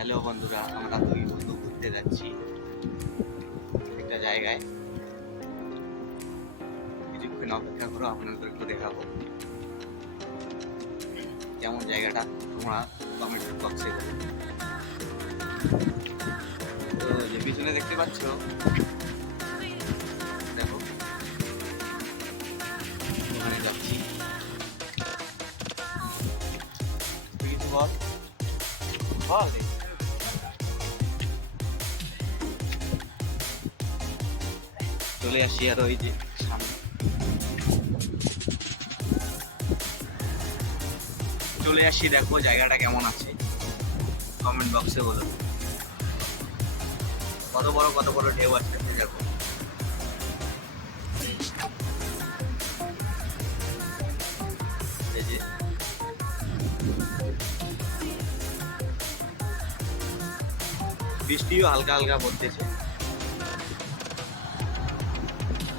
Hello বন্ধুরা, আমরা দুই বন্ধু ঘুরতে যাচ্ছি একটা জায়গায়। কিছুক্ষণ অপেক্ষা করো, আপনাদের একটু দেখাবো কেমন জায়গাটা, তোমরা কমেন্ট বক্সে বলো। তো যে পিছনে দেখতে পাচ্ছ, দেখো ওখানে যাচ্ছি। তুই কিছু বল বল। চলে আসি আর ওই যে সামনে চলে আসি, দেখো জায়গাটা কেমন আছে, কমেন্ট বক্সে বলো। কত বড় ঢেউ আছে দেখো। এই যে বৃষ্টিও হালকা হালকা পড়তেছে।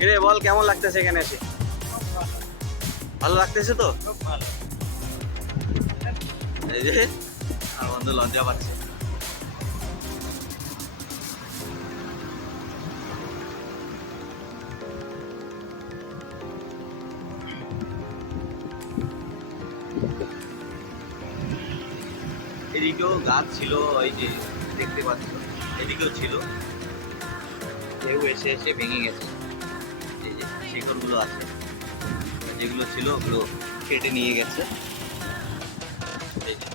এরে বল, কেমন লাগতেছে এখানে এসে? ভালো লাগতেছে তো? এই যে আমার বন্ধু লজ্জা পাচ্ছে। এদিকেও গাছ ছিল, ওই যে দেখতে পাচ্ছ, এদিকেও ছিল, ঢেউ এসে এসে ভেঙে গেছে। এই যে শিকড়গুলো আছে, যেগুলো ছিল ওগুলো কেটে নিয়ে গেছে। এই যে